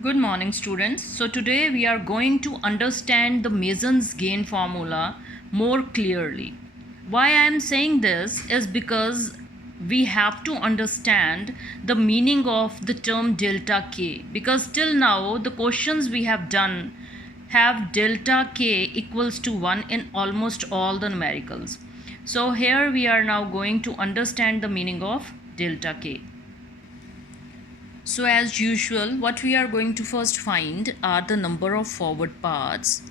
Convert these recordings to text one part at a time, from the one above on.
Good morning, students. So today we are going to understand the Mason's gain formula more clearly. Why I am saying this is because we have to understand the meaning of the term delta K, because till now the questions we have done have delta K equals to 1 in almost all the numericals. So here we are now going to understand the meaning of delta K. So as usual, what we are going to first find are the number of forward paths.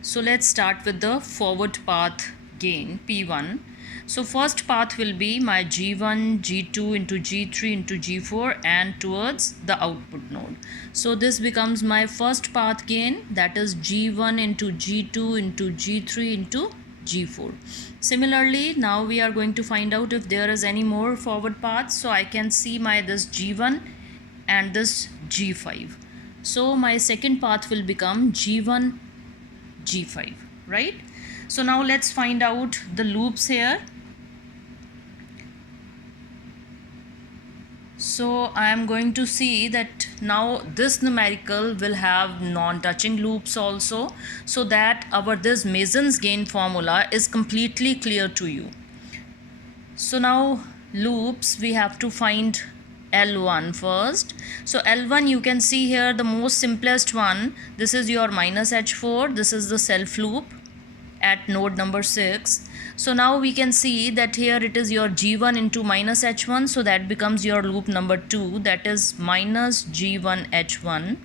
So let's start with the forward path gain P1. So first path will be my G1, G2 into G3 into G4 and towards the output node. So this becomes my first path gain, that is G1 into G2 into G3 into G4. Similarly, now we are going to find out if there is any more forward paths. So I can see my this G1 and this G5. So my second path will become G1, G5, right? So now let's find out the loops here. So I am going to see that now this numerical will have non-touching loops also, so that our this Mason's gain formula is completely clear to you. So now loops, we have to find L1 first. So L1, you can see here the most simplest one. This is your minus H4. This is the self loop at node number 6. So now we can see that here it is your G1 into minus H1. So that becomes your loop number 2, that is minus G1 H1.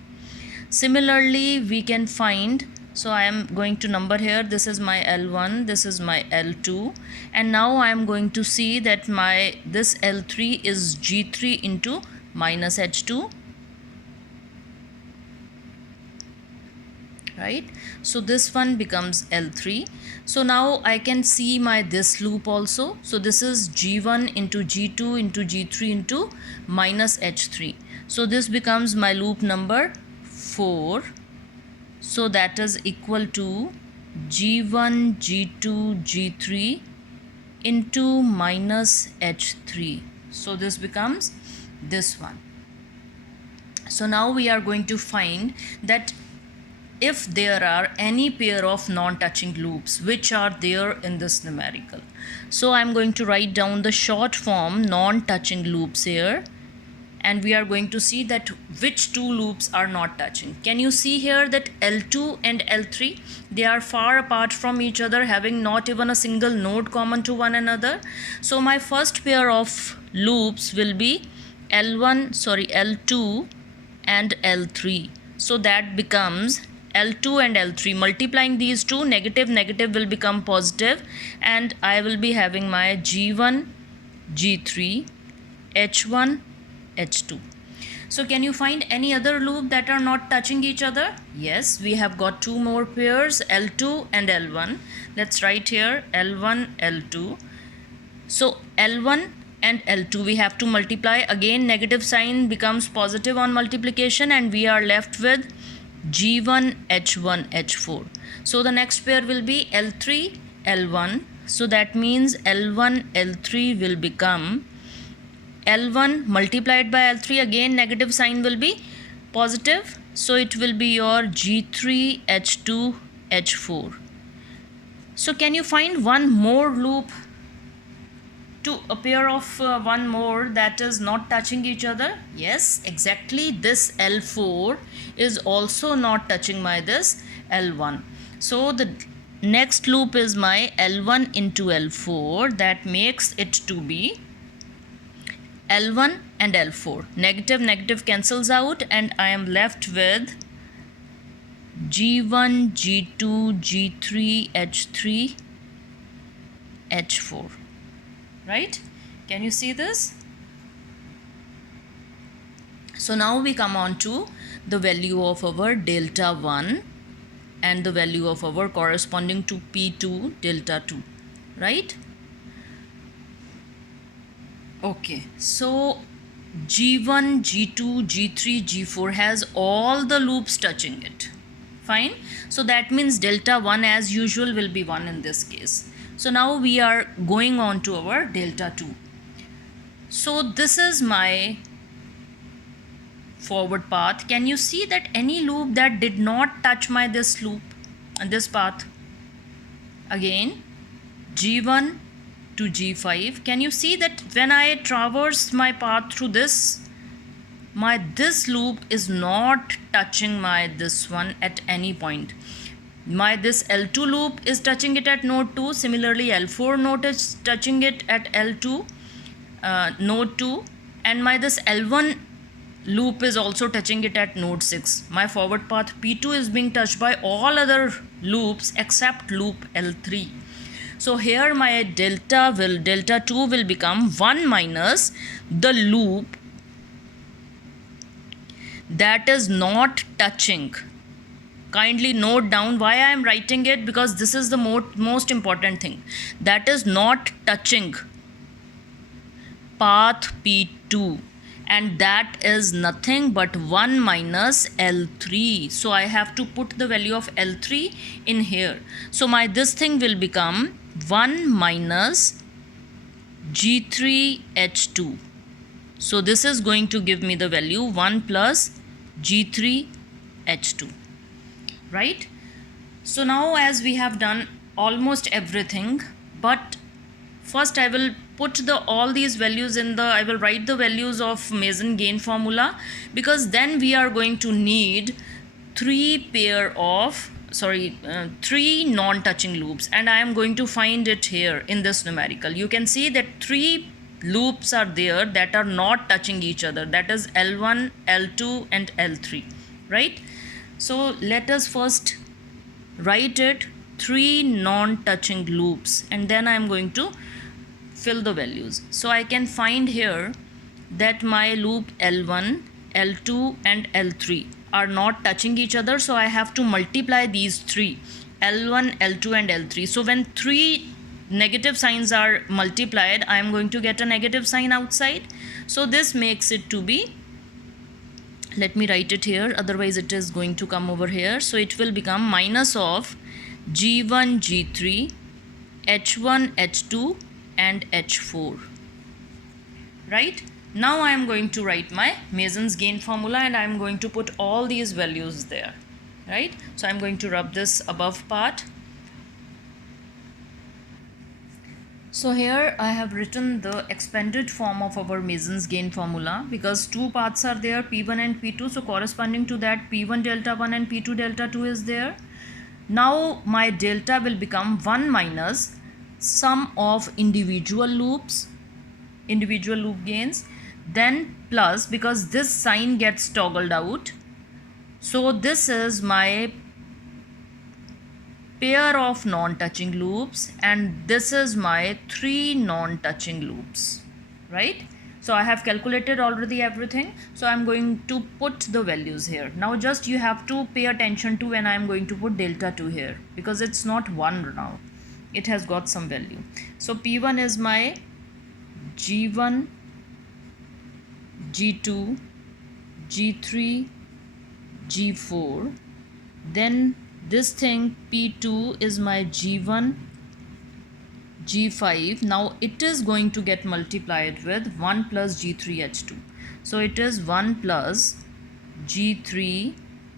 Similarly, we can find, so I am going to number here, this is my L1, this is my L2, and now I am going to see that my this L3 is G3 into minus H2, right? So this one becomes L3. So now I can see my this loop also. So this is G1 into G2 into G3 into minus H3. So this becomes my loop number 4. So that is equal to G1, G2, G3 into minus H3. So this becomes this one. So now we are going to find that if there are any pair of non-touching loops which are there in this numerical. So I'm going to write down the short form non-touching loops here, and we are going to see that which two loops are not touching. Can you see here that L2 and L3, they are far apart from each other, having not even a single node common to one another. So my first pair of loops will be L2 and L3. So that becomes L2 and L3. Multiplying these two, negative will become positive, and I will be having my G1, G3, H1, H2. So can you find any other loop that are not touching each other? Yes, we have got two more pairs, L2 and L1. Let's write here L1, L2. So L1 and L2 we have to multiply. Again, negative sign becomes positive on multiplication, and we are left with G1, H1, H4. So the next pair will be L3, L1. So that means L1, L3 will become L1 multiplied by L3. Again, negative sign will be positive. So it will be your G3, H2, H4. So can you find one more loop, to a pair of one more that is not touching each other? Yes, exactly. This L4 is also not touching my this L1. So the next loop is my L1 into L4. That makes it to be L1 and L4. Negative cancels out, and I am left with G1, G2, G3, H3, H4. Right? Can you see this? So now we come on to the value of our delta 1 and the value of our corresponding to P2 delta 2, right? Okay, so G1, G2, G3, G4 has all the loops touching it. Fine. So that means delta 1 as usual will be 1 in this case. So now we are going on to our delta 2. So this is my forward path, can you see that any loop that did not touch my this loop and this path? Again, G1 to G5, can you see that when I traverse my path through this, this loop is not touching my this one at any point. My this L2 loop is touching it at node 2. Similarly, L4 node is touching it at L2 node 2, and my this L1 loop is also touching it at node 6. My forward path P2 is being touched by all other loops except loop L3. So here my delta 2 will become 1 minus the loop that is not touching. Kindly note down why I am writing it, because this is the most important thing. That is not touching path P2, and that is nothing but 1 minus L3. So I have to put the value of L3 in here. So my this thing will become 1 minus G3H2. So this is going to give me the value 1 plus G3H2, right? So now, as we have done almost everything, but first I will put all these values in I will write the values of Mason gain formula, because then we are going to need three non-touching loops, and I am going to find it here in this numerical. You can see that 3 loops are there that are not touching each other, that is L1, L2 and L3, right? So let us first write it 3 non-touching loops, and then I am going to fill the values. So I can find here that my loop L1, L2 and L3 are not touching each other, so I have to multiply these 3, L1, L2 and L3. So when 3 negative signs are multiplied, I am going to get a negative sign outside. So this makes it to be, let me write it here, otherwise it is going to come over here. So it will become minus of G1, G3, H1, H2 and H4, right? Now I am going to write my Mason's gain formula, and I am going to put all these values there, right? So I am going to rub this above part. So here I have written the expanded form of our Mason's gain formula, because 2 paths are there, P1 and P2. So corresponding to that, P1 delta 1 and P2 delta 2 is there. Now my delta will become 1 minus sum of individual loop gains, then plus, because this sign gets toggled out, so this is my pair of non-touching loops, and this is my 3 non-touching loops, right? So I have calculated already everything, so I'm going to put the values here. Now just you have to pay attention to when I'm going to put delta 2 here, because it's not 1 now, it has got some value. So P1 is my G1, G2, G3, G4, then this thing P2 is my G1, G5. Now it is going to get multiplied with 1 plus G3H2. So it is 1 plus G3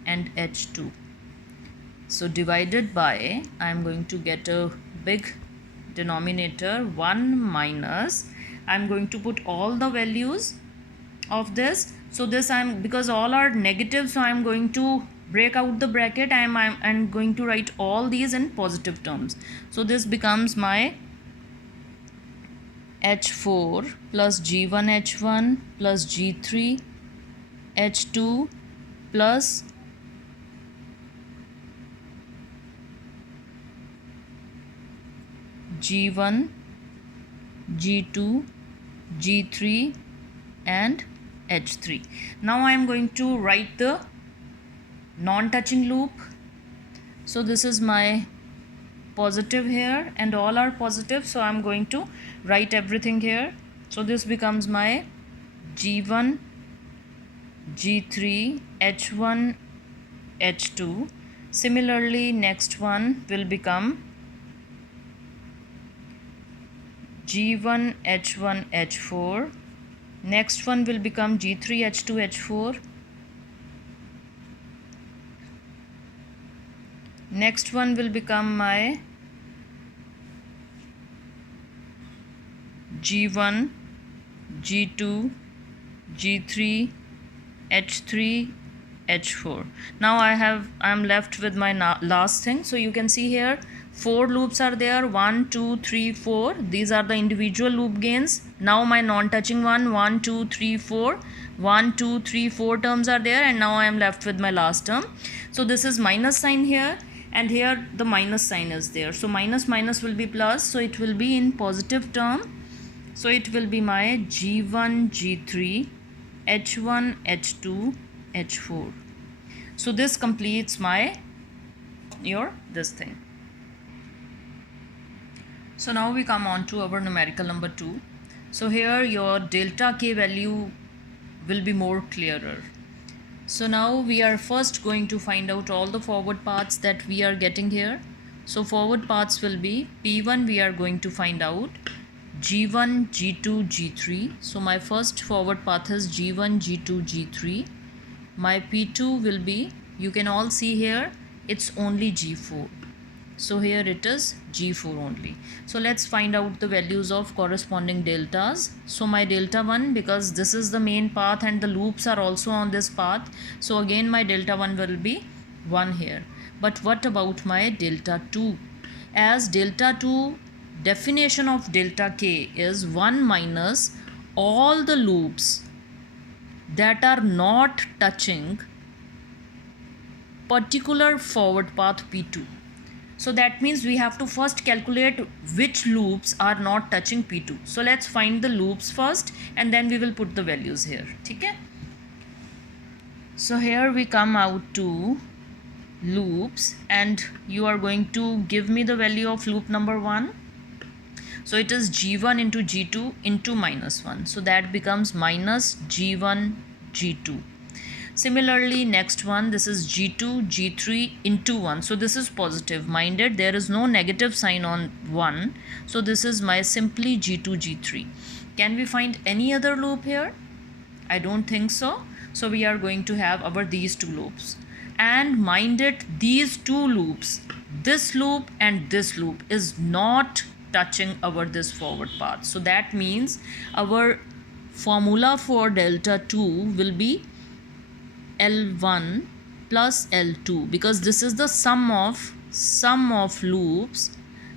and H2. So divided by, I am going to get a big denominator, 1 minus, I am going to put all the values of this. So this because all are negative, so I am going to break out the bracket. I'm going to write all these in positive terms. So this becomes my H4 plus G1 H1 plus G3 H2 plus G1, G2, G3 and H3. Now I am going to write the non-touching loop. So this is my positive here, and all are positive, so I'm going to write everything here. So this becomes my G1, G3, H1, H2. Similarly, next one will become G1, H1, H4. Next one will become G3, H2, H4. Next one will become my G1, G2, G3, H3, H4. Now I am left with my last thing. So you can see here 4 loops are there, 1 2 3 4. These are the individual loop gains. Now my non-touching one, 1 2 3 4, 1 2 3 4 terms are there, and now I am left with my last term. So this is minus sign here, and here the minus sign is there. So minus minus will be plus, so it will be in positive term. So it will be my G1, G3, H1, H2, H4. So this completes this thing. So now we come on to our numerical number 2. So here your delta K value will be more clearer. So now we are first going to find out all the forward paths that we are getting here. So forward paths will be P1, we are going to find out G1, G2, G3. So my first forward path is G1, G2, G3. My P2 will be, you can all see here, it's only G4. So here it is G4 only. So let's find out the values of corresponding deltas. So my delta 1, because this is the main path and the loops are also on this path, so again my delta 1 will be 1 here. But what about my delta 2? As delta 2, definition of delta K is 1 minus all the loops that are not touching particular forward path P2. So that means we have to first calculate which loops are not touching P2. So let's find the loops first and then we will put the values here. Okay? So here we come out to loops, and you are going to give me the value of loop number 1. So it is G1 into G2 into minus 1. So that becomes minus G1 G2. Similarly, next one, this is G2 G3 into 1. So this is positive. Minded, there is no negative sign on 1. So this is my simply G2 G3. Can we find any other loop here? I don't think so. So we are going to have these two loops. And mind it, these two loops, this loop and this loop, is not touching this forward path. So that means our formula for delta 2 will be L1 plus L2, because this is the sum of loops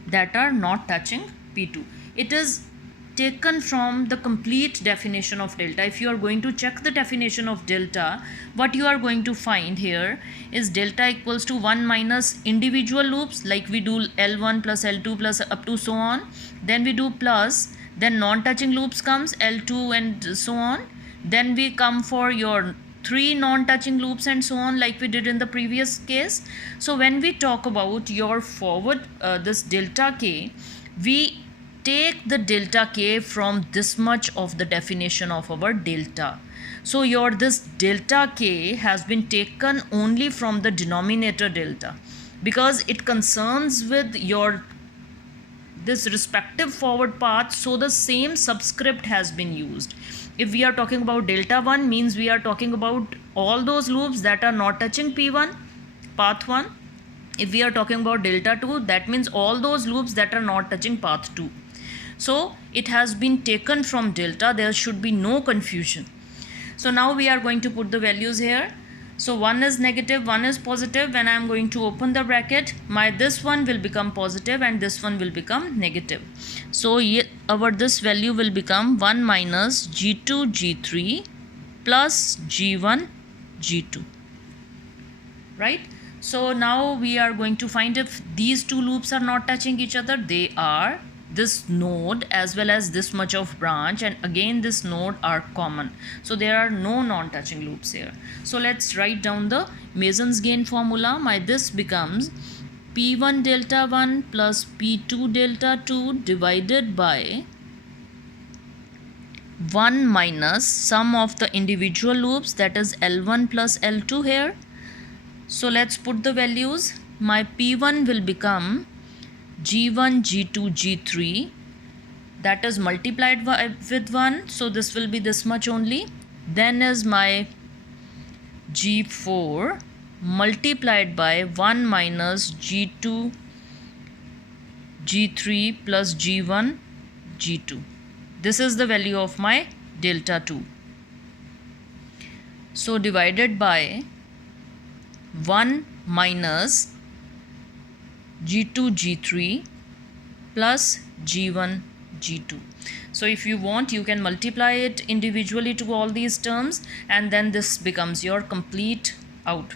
that are not touching P2. It is taken from the complete definition of delta. If you are going to check the definition of delta, what you are going to find here is delta equals to 1 minus individual loops, like we do L1 plus L2 plus up to so on. Then we do plus, then non-touching loops comes L2 and so on. Then we come for your 3 non-touching loops and so on, like we did in the previous case. So when we talk about your forward this delta K, we take the delta K from this much of the definition of our delta. So this delta K has been taken only from the denominator delta, because it concerns with this respective forward path, so the same subscript has been used. If we are talking about delta 1, means we are talking about all those loops that are not touching P1, path 1. If we are talking about delta 2, that means all those loops that are not touching path 2. So it has been taken from delta. There should be no confusion. So now we are going to put the values here. So 1 is negative, 1 is positive. When I am going to open the bracket, this one will become positive and this one will become negative. So this value will become 1 minus G2 G3 plus G1 G2. Right? So now we are going to find if these two loops are not touching each other. They are. This node as well as this much of branch and again this node are common. So there are no non-touching loops here. So let's write down the Mason's gain formula. This becomes P1 delta 1 plus P2 delta 2 divided by 1 minus sum of the individual loops, that is L1 plus L2 here. So let's put the values. My P1 will become G1 G2 G3, that is multiplied with 1, so this will be this much only. Then is my G4 multiplied by 1 minus G2 G3 plus G1 G2. This is the value of my delta 2. So divided by 1 minus G2 G3 plus G1 G2. So if you want, you can multiply it individually to all these terms, and then this becomes your complete out